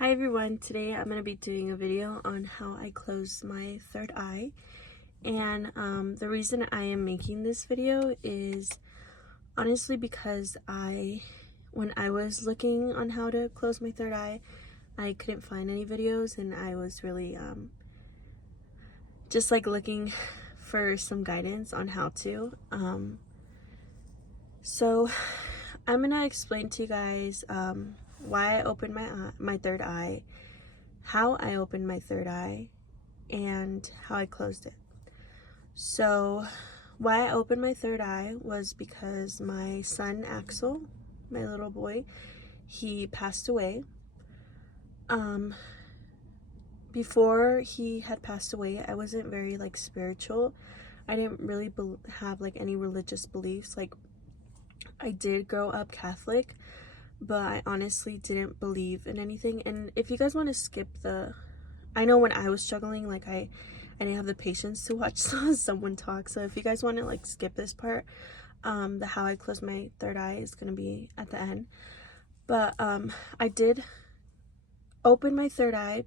Hi everyone, today I'm going to be doing a video on how I close my third eye. And the reason I am making this video is honestly because when I was looking on how to close my third eye, I couldn't find any videos, and I was really just like looking for some guidance on how to. So I'm going to explain to you guys why I opened my third eye, how I opened my third eye, and how I closed it. So why I opened my third eye was because my son Axel, my little boy, he passed away. Before he had passed away, I wasn't very like spiritual. I didn't really have like any religious beliefs. Like, I did grow up Catholic, but I honestly didn't believe in anything. And if you guys want to skip I know when I was struggling, like I didn't have the patience to watch someone talk. So if you guys want to like skip this part, the how I close my third eye is going to be at the end. But I did open my third eye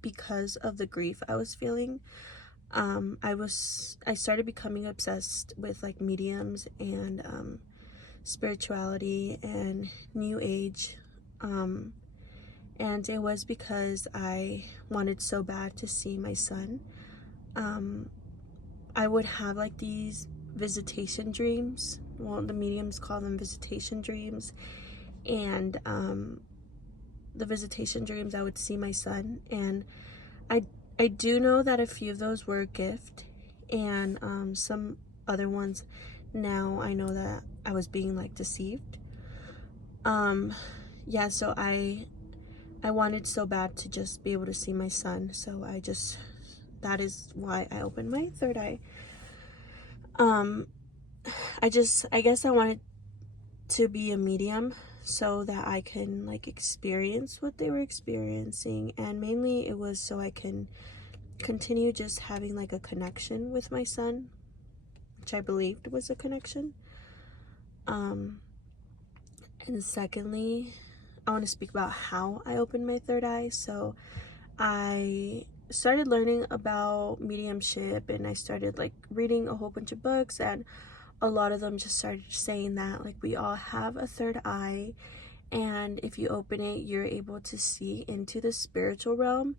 because of the grief I was feeling. I started becoming obsessed with like mediums and spirituality and new age, and it was because I wanted so bad to see my son. I would have like these visitation dreams. Well, the mediums call them visitation dreams, and the visitation dreams, I would see my son, and I do know that a few of those were a gift, and some other ones now I know that I was being like deceived. Yeah, so I wanted so bad to just be able to see my son, so that is why I opened my third eye. I guess I wanted to be a medium so that I can like experience what they were experiencing, and mainly it was so I can continue just having like a connection with my son, which I believed was a connection. And secondly, I want to speak about how I opened my third eye. So I started learning about mediumship, and I started like reading a whole bunch of books, and a lot of them just started saying that like we all have a third eye, and if you open it, you're able to see into the spiritual realm.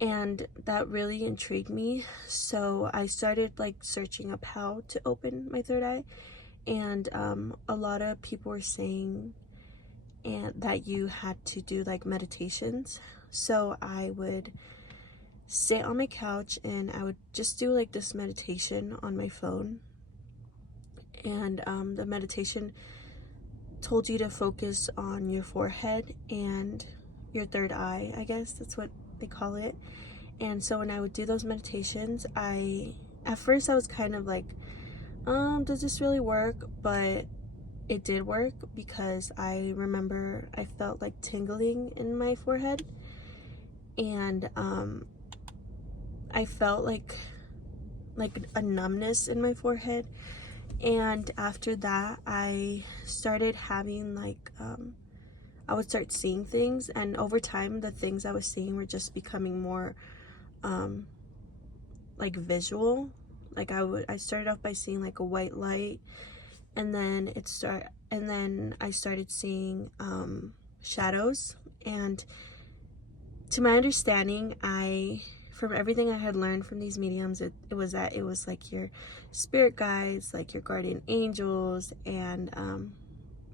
And that really intrigued me, so I started like searching up how to open my third eye. And a lot of people were saying that you had to do like meditations. So I would sit on my couch and I would just do like this meditation on my phone, and the meditation told you to focus on your forehead and your third eye, I guess that's what they call it. And so when I would do those meditations, at first I was kind of like, does this really work? But it did work, because I remember I felt like tingling in my forehead, and I felt like a numbness in my forehead. And after that, I started having like I would start seeing things, and over time the things I was seeing were just becoming more like visual. Like I started off by seeing like a white light, and then I started seeing shadows. And to my understanding, from everything I had learned from these mediums, it was like your spirit guides, like your guardian angels, and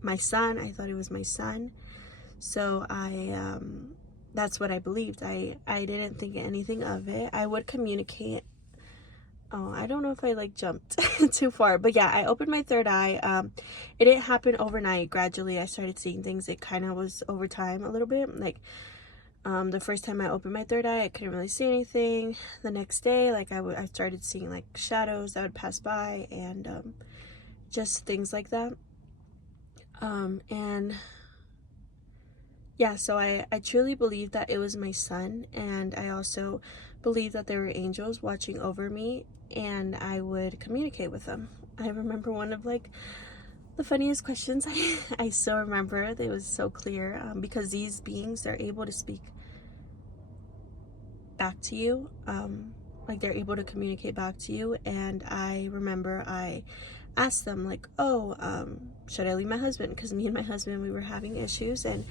my son. I thought it was my son, so that's what I believed. I didn't think anything of it. I would communicate. Oh, I don't know if I like jumped too far, but yeah, I opened my third eye. It didn't happen overnight. Gradually I started seeing things. It kind of was over time a little bit. Like the first time I opened my third eye, I couldn't really see anything. The next day, like I started seeing like shadows that would pass by, and just things like that. And yeah, so I truly believe that it was my son, and I also believe that there were angels watching over me, and I would communicate with them. I remember one of like the funniest questions I still remember. It was so clear, because these beings are able to speak back to you, like they're able to communicate back to you. And I remember I asked them like, oh, should I leave my husband? Because me and my husband, we were having issues, and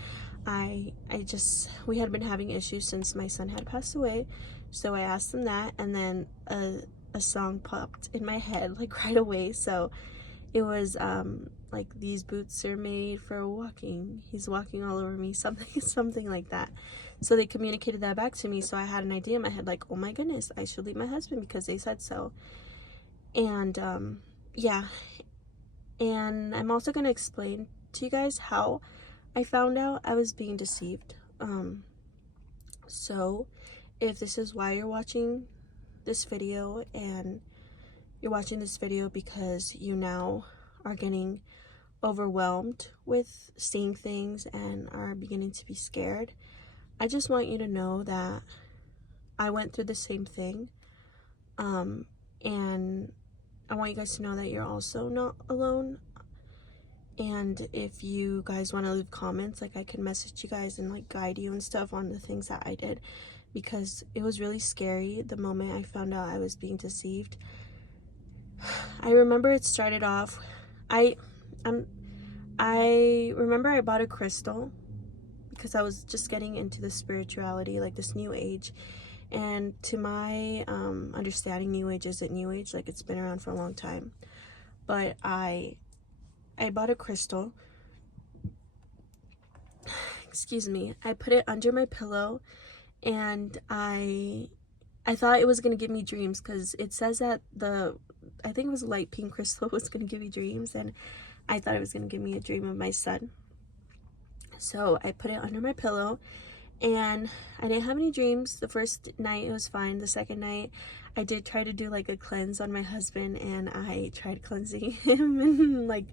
we had been having issues since my son had passed away. So I asked them that, and then a song popped in my head like right away. So it was like, these boots are made for walking, he's walking all over me, something like that. So they communicated that back to me. So I had an idea in my head like, oh my goodness, I should leave my husband because they said so. And yeah, and I'm also going to explain to you guys how I found out I was being deceived. So if this is why you're watching this video, and you're watching this video because you now are getting overwhelmed with seeing things and are beginning to be scared, I just want you to know that I went through the same thing, and I want you guys to know that you're also not alone. And if you guys want to leave comments, like I can message you guys and like guide you and stuff on the things that I did, because it was really scary the moment I found out I was being deceived. I remember it started off, I remember I bought a crystal because I was just getting into the spirituality, like this new age. And to my understanding, new age isn't new age, like it's been around for a long time. But I bought a crystal, excuse me, I put it under my pillow, and I thought it was going to give me dreams, because it says that I think it was a light pink crystal was going to give you dreams, and I thought it was going to give me a dream of my son. So I put it under my pillow, and I didn't have any dreams. The first night it was fine. The second night I did try to do like a cleanse on my husband, and I tried cleansing him and like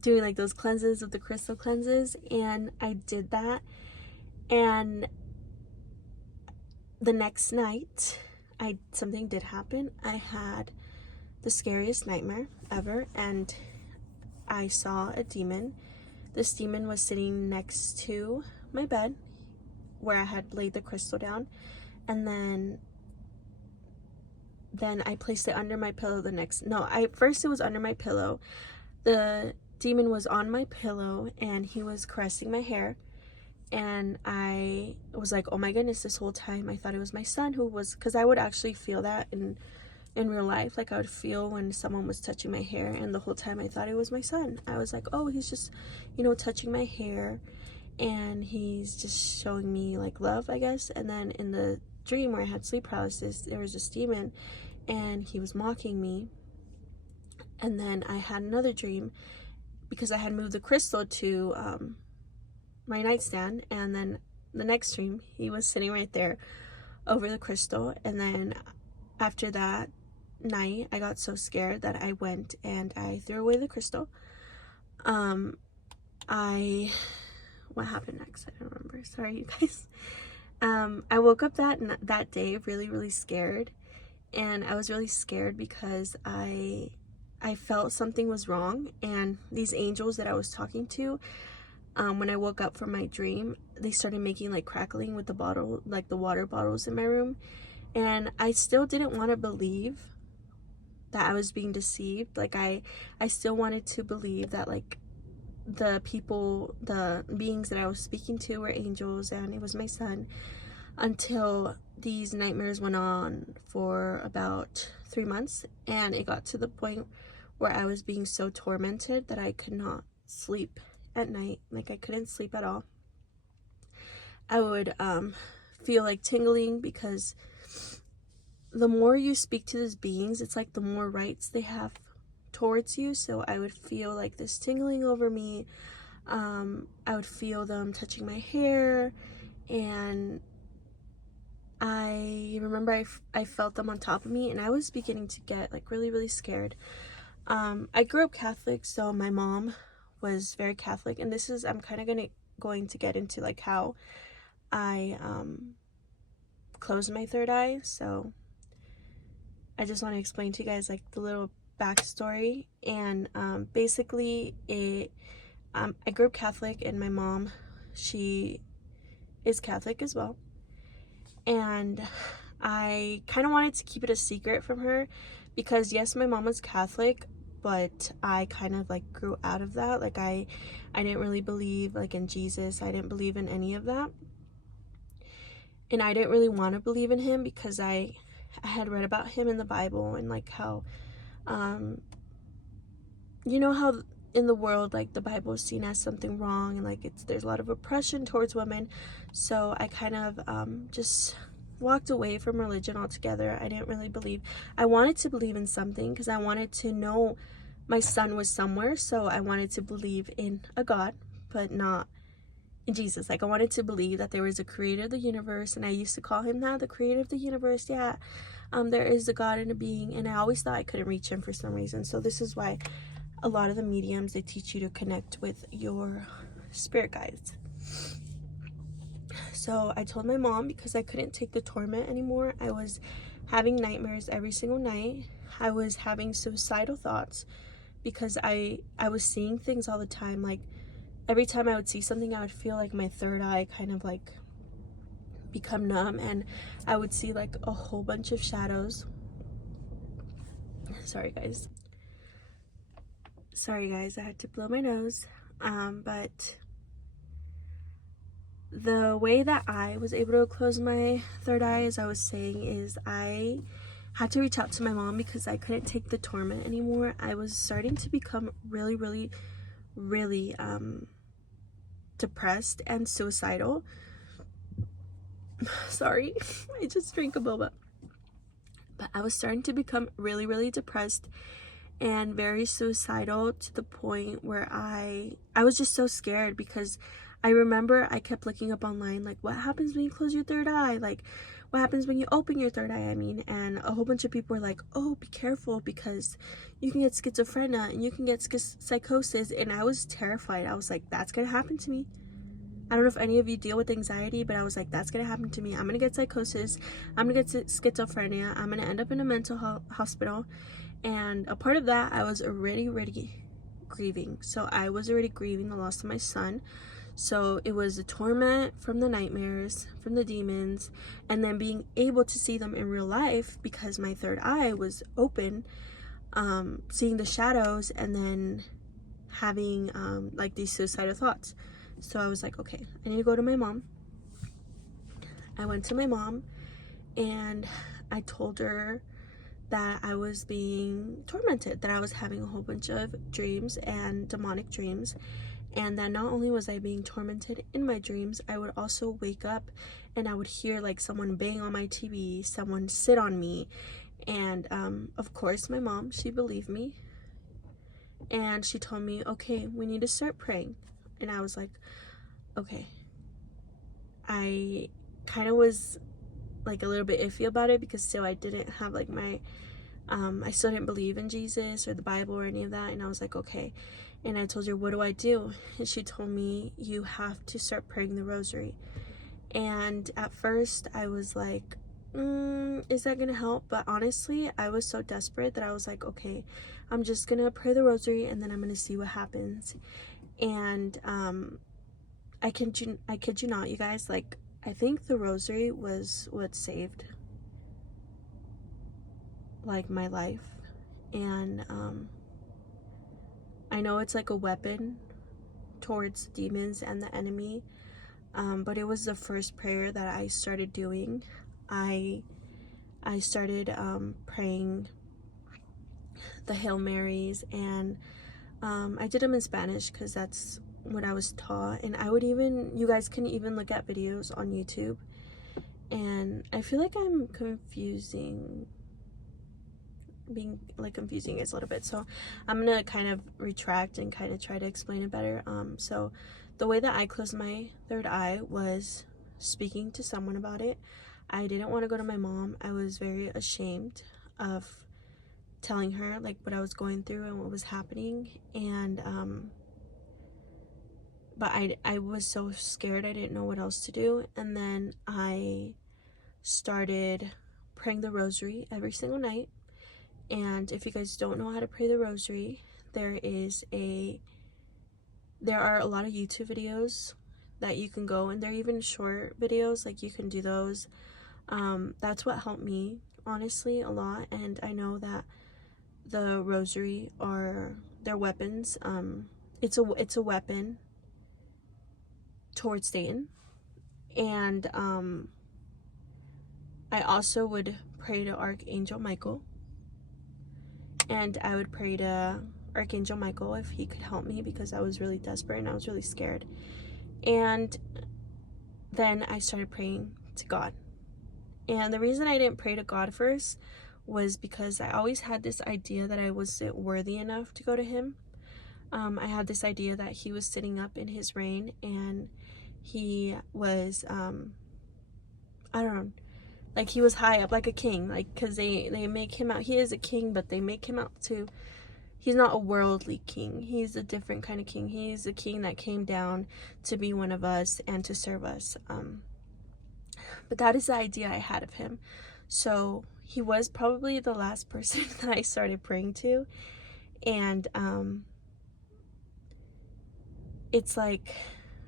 doing like those cleanses with the crystal cleanses, and I did that. And the next night something did happen. I had the scariest nightmare ever, and I saw a demon. This demon was sitting next to my bed where I had laid the crystal down, and then I placed it under my pillow first it was under my pillow. The demon was on my pillow, and he was caressing my hair, and I was like, oh my goodness, this whole time I thought it was my son who was, because I would actually feel that in real life. Like I would feel when someone was touching my hair, and the whole time I thought it was my son. I was like, oh, he's just, touching my hair, and he's just showing me like love, I guess. And then in the dream where I had sleep paralysis, there was this demon, and he was mocking me. And then I had another dream, because I had moved the crystal to my nightstand, and then the next dream he was sitting right there over the crystal. And then after that night I got so scared that I went and I threw away the crystal. What happened next? I don't remember, sorry you guys. I woke up that day really scared, and I was really scared because I felt something was wrong. And these angels that I was talking to, when I woke up from my dream, they started making like crackling with the bottle, like the water bottles in my room. And I still didn't want to believe that I was being deceived. Like I still wanted to believe that like the beings that I was speaking to were angels and it was my son, until these nightmares went on for about 3 months, and it got to the point where I was being so tormented that I could not sleep at night. Like I couldn't sleep at all. I would feel like tingling, because the more you speak to these beings, it's like the more rights they have towards you. So I would feel like this tingling over me. I would feel them touching my hair, and I remember I felt them on top of me, and I was beginning to get like really scared. I grew up Catholic, so my mom was very Catholic, and I'm kind of going to get into like how I closed my third eye. So I just want to explain to you guys like the little backstory, and basically I grew up Catholic, and my mom, she is Catholic as well, and I kind of wanted to keep it a secret from her because yes, my mom was Catholic, but I kind of like grew out of that. Like I didn't really believe like in Jesus. I didn't believe in any of that, and I didn't really want to believe in him because I had read about him in the Bible, and like how you know how in the world like the Bible is seen as something wrong, and like there's a lot of oppression towards women. So I kind of just walked away from religion altogether. I didn't really believe. I wanted to believe in something because I wanted to know my son was somewhere, so I wanted to believe in a God, but not in Jesus. Like I wanted to believe that there was a creator of the universe, and I used to call him that, the creator of the universe. Yeah, there is a God and a being, and I always thought I couldn't reach him for some reason. So this is why a lot of the mediums, they teach you to connect with your spirit guides. So I told my mom because I couldn't take the torment anymore. I was having nightmares every single night. I was having suicidal thoughts because I was seeing things all the time. Like every time I would see something, I would feel like my third eye kind of like become numb, and I would see like a whole bunch of shadows. Sorry guys, I had to blow my nose. But the way that I was able to close my third eye, as I was saying, is I had to reach out to my mom because I couldn't take the torment anymore. I was starting to become really depressed and suicidal. Sorry, I just drank a boba. But I was starting to become really depressed and very suicidal, to the point where I was just so scared because I remember I kept looking up online, like, what happens when you close your third eye? Like, what happens when you open your third eye, I mean? And a whole bunch of people were like, oh, be careful because you can get schizophrenia and you can get psychosis. And I was terrified. I was like, that's gonna happen to me. I don't know if any of you deal with anxiety, but I was like, that's gonna happen to me. I'm gonna get psychosis. I'm gonna get schizophrenia. I'm gonna end up in a mental hospital. And a part of that, I was already grieving. So I was already grieving the loss of my son. So it was the torment from the nightmares, from the demons, and then being able to see them in real life because my third eye was open, seeing the shadows, and then having like these suicidal thoughts. So I was like, okay, I need to go to my mom. I went to my mom and I told her that I was being tormented, that I was having a whole bunch of dreams and demonic dreams, and that not only was I being tormented in my dreams, I would also wake up and I would hear like someone bang on my TV, someone sit on me. And of course my mom, she believed me, and she told me, okay, we need to start praying. And I was like, okay. I kind of was like a little bit iffy about it because still I didn't have like my I still didn't believe in Jesus or the Bible or any of that. And I was like, okay. And I told her, what do I do? And she told me, you have to start praying the rosary. And at first I was like, is that gonna help? But honestly, I was so desperate that I was like, okay, I'm just gonna pray the rosary and then I'm gonna see what happens. And I kid you not, you guys, like I think the rosary was what saved like my life. And I know it's like a weapon towards demons and the enemy, but it was the first prayer that I started doing. I started praying the Hail Marys, and I did them in Spanish because that's what I was taught. And I would even, you guys can even look at videos on YouTube. And I feel like I'm confusing you guys a little bit, so I'm gonna kind of retract and kind of try to explain it better. So the way that I closed my third eye was speaking to someone about it. I didn't want to go to my mom. I was very ashamed of telling her like what I was going through and what was happening. And but I was so scared, I didn't know what else to do. And then I started praying the rosary every single night. And if you guys don't know how to pray the rosary, there are a lot of YouTube videos that you can go, and they're even short videos, like you can do those. That's what helped me, honestly, a lot. And I know that the rosary are their weapons. It's a weapon towards Satan. And I also would pray to Archangel Michael, and I would pray to Archangel Michael if he could help me, because I was really desperate and I was really scared. And then I started praying to God. And the reason I didn't pray to God first was because I always had this idea that I wasn't worthy enough to go to him. I had this idea that he was sitting up in his reign, and he was, I don't know, like he was high up, like a king, like, because they make him out, he is a king, but they make him out to, he's not a worldly king. He's a different kind of king. He's a king that came down to be one of us and to serve us. But that is the idea I had of him. So he was probably the last person that I started praying to. And it's like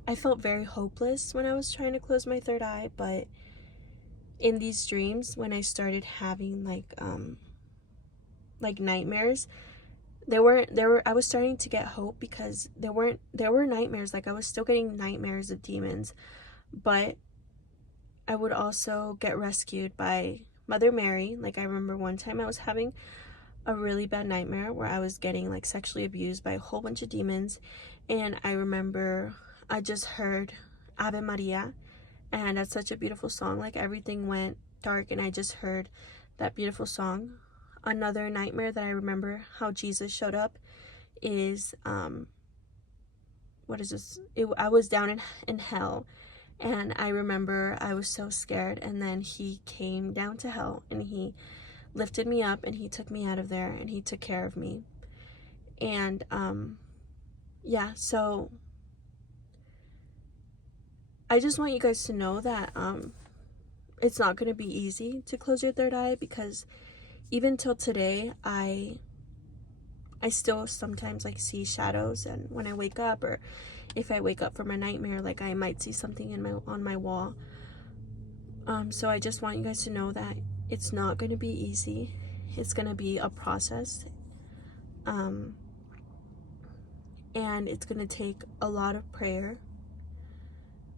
I felt very hopeless when I was trying to close my third eye. But in these dreams, when I started having like nightmares, I was starting to get hope, because there were nightmares. Like, I was still getting nightmares of demons, but I would also get rescued by Mother Mary. Like, I remember one time I was having a really bad nightmare where I was getting like sexually abused by a whole bunch of demons, and I remember I just heard Ave Maria, and that's such a beautiful song. Like, everything went dark and I just heard that beautiful song. Another nightmare that I remember how Jesus showed up is what is this? I was down in hell, and I remember I was so scared, and then he came down to hell and he lifted me up and he took me out of there and he took care of me. And yeah, so I just want you guys to know that it's not going to be easy to close your third eye, because even till today, I still sometimes like see shadows, and when I wake up, or if I wake up from a nightmare, like I might see something on my wall. So I just want you guys to know that it's not going to be easy. It's going to be a process, and it's going to take a lot of prayer.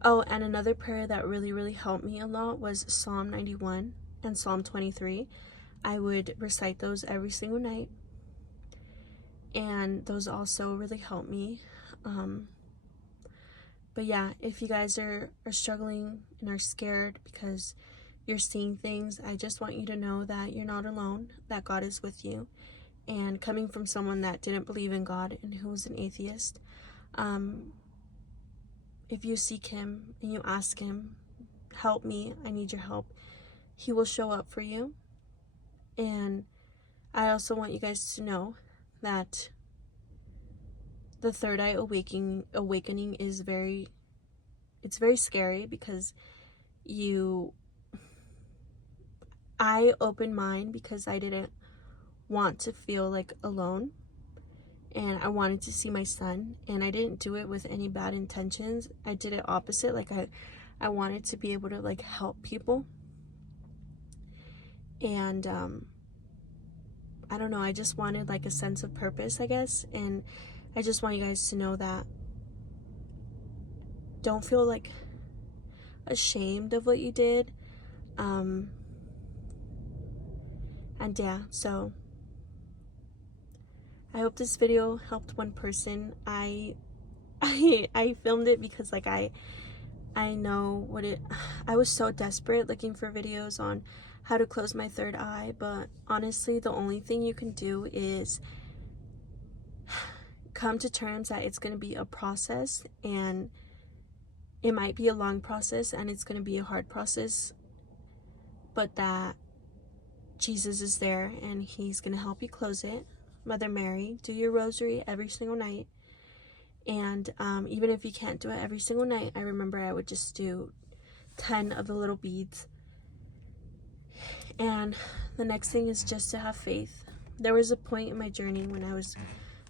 Oh, and another prayer that really helped me a lot was Psalm 91 and Psalm 23. I would recite those every single night, and those also really helped me. But yeah, if you guys are struggling and are scared because you're seeing things, I just want you to know that you're not alone, that God is with you. And coming from someone that didn't believe in God and who was an atheist, if you seek him and you ask him, help me, I need your help, he will show up for you. And I also want you guys to know that the third eye awakening is very scary, because I opened mine because I didn't want to feel like alone, and I wanted to see my son, and I didn't do it with any bad intentions. I did it opposite. Like, I wanted to be able to like help people, and I don't know, I just wanted like a sense of purpose, I guess. And I just want you guys to know that don't feel like ashamed of what you did. And yeah, so I hope this video helped one person. I filmed it because like I know what I was so desperate looking for videos on how to close my third eye, but honestly the only thing you can do is come to terms that it's going to be a process, and it might be a long process and it's going to be a hard process, but that Jesus is there and he's going to help you close it. Mother Mary, do your rosary every single night. And even if you can't do it every single night, I remember I would just do 10 of the little beads. And the next thing is just to have faith there was a point in my journey when I was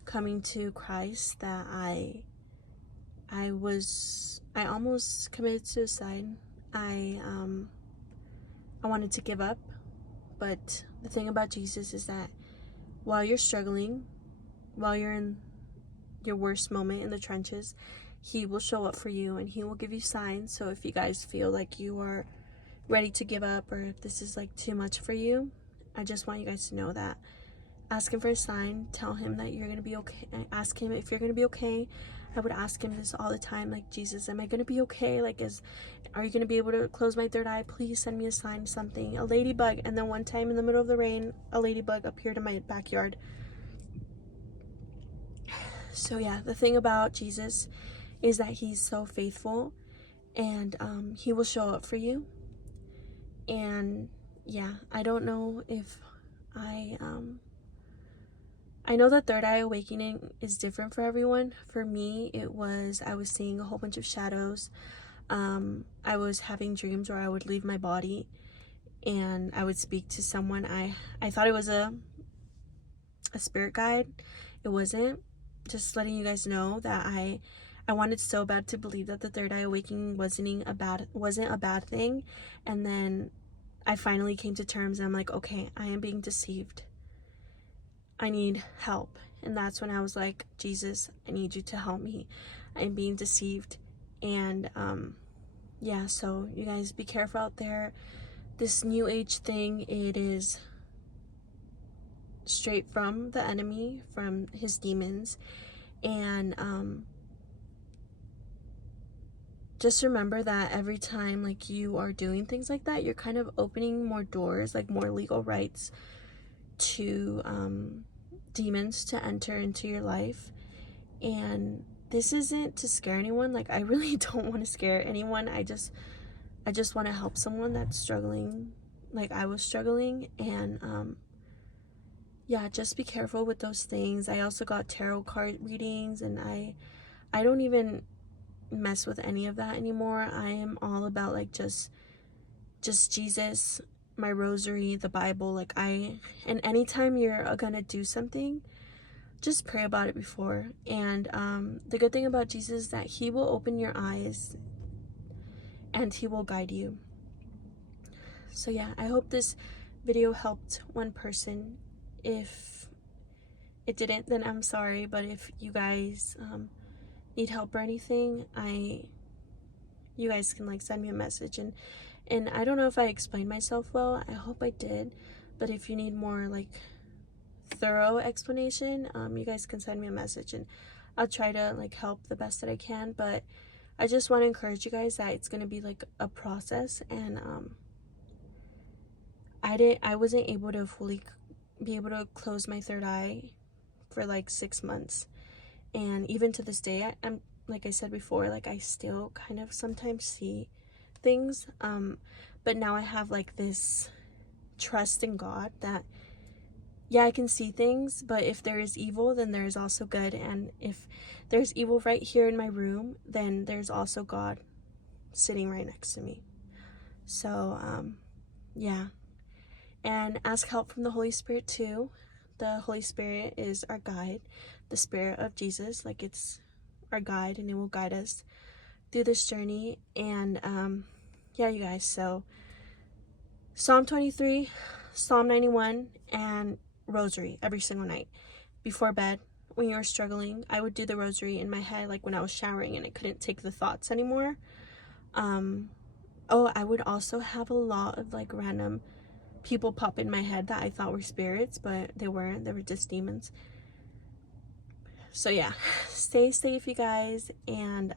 coming to Christ that I almost committed suicide. I wanted to give up, but the thing about Jesus is that while you're struggling, while you're in your worst moment in the trenches, he will show up for you and he will give you signs. So if you guys feel like you are ready to give up, or if this is like too much for you, I just want you guys to know that. Ask him for a sign. Tell him that you're gonna be okay. Ask him if you're gonna be okay. I would ask him this all the time, like, Jesus, am I gonna be okay? Like, are you gonna be able to close my third eye? Please send me a sign, something, a ladybug. And then one time in the middle of the rain, a ladybug appeared in my backyard. So yeah, the thing about Jesus is that he's so faithful, and he will show up for you. And yeah, I don't know if I know that third eye awakening is different for everyone. For me, I was seeing a whole bunch of shadows. I was having dreams where I would leave my body and I would speak to someone. I thought it was a spirit guide. It wasn't. Just letting you guys know that I wanted so bad to believe that the third eye awakening wasn't a bad thing. And then I finally came to terms and I'm like, okay, I am being deceived. I need help. And that's when I was like, Jesus, I need you to help me. I'm being deceived. And yeah, so you guys be careful out there. This new age thing, it is straight from the enemy, from his demons. And just remember that every time like you are doing things like that, you're kind of opening more doors, like more legal rights to demons to enter into your life. And this isn't to scare anyone. Like, I really don't want to scare anyone. I just want to help someone that's struggling like I was struggling. And yeah, just be careful with those things. I also got tarot card readings, and I don't even mess with any of that anymore. I am all about like just Jesus, my rosary, the Bible. Like, and anytime you're gonna do something, just pray about it before. And the good thing about Jesus is that he will open your eyes and he will guide you. So yeah, I hope this video helped one person. If it didn't, then I'm sorry. But if you guys need help or anything, you guys can like send me a message. And I don't know if I explained myself well. I hope I did. But if you need more like thorough explanation, you guys can send me a message and I'll try to like help the best that I can. But I just want to encourage you guys that it's gonna be like a process. And I wasn't able to fully be able to close my third eye for like 6 months. And even to this day, I'm like I said before, like I still kind of sometimes see things, but now I have like this trust in God that yeah, I can see things, but if there is evil, then there is also good. And if there's evil right here in my room, then there's also God sitting right next to me. So yeah, and ask help from the Holy Spirit too. The Holy Spirit is our guide, the Spirit of Jesus, like it's our guide, and it will guide us through this journey. And yeah, you guys, so Psalm 23, Psalm 91, and rosary every single night before bed. When you're struggling, I would do the rosary in my head, like when I was showering and I couldn't take the thoughts anymore. Oh, I would also have a lot of like random people pop in my head that I thought were spirits, but they weren't. They were just demons. So yeah, stay safe, you guys. And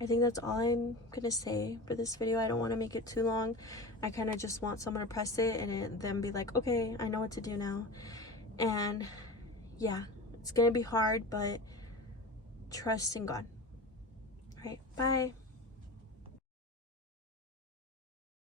I think that's all I'm gonna say for this video. I don't want to make it too long. I kind of just want someone to press it and then be like, okay, I know what to do now. And yeah, it's gonna be hard, but trust in God. All right, bye.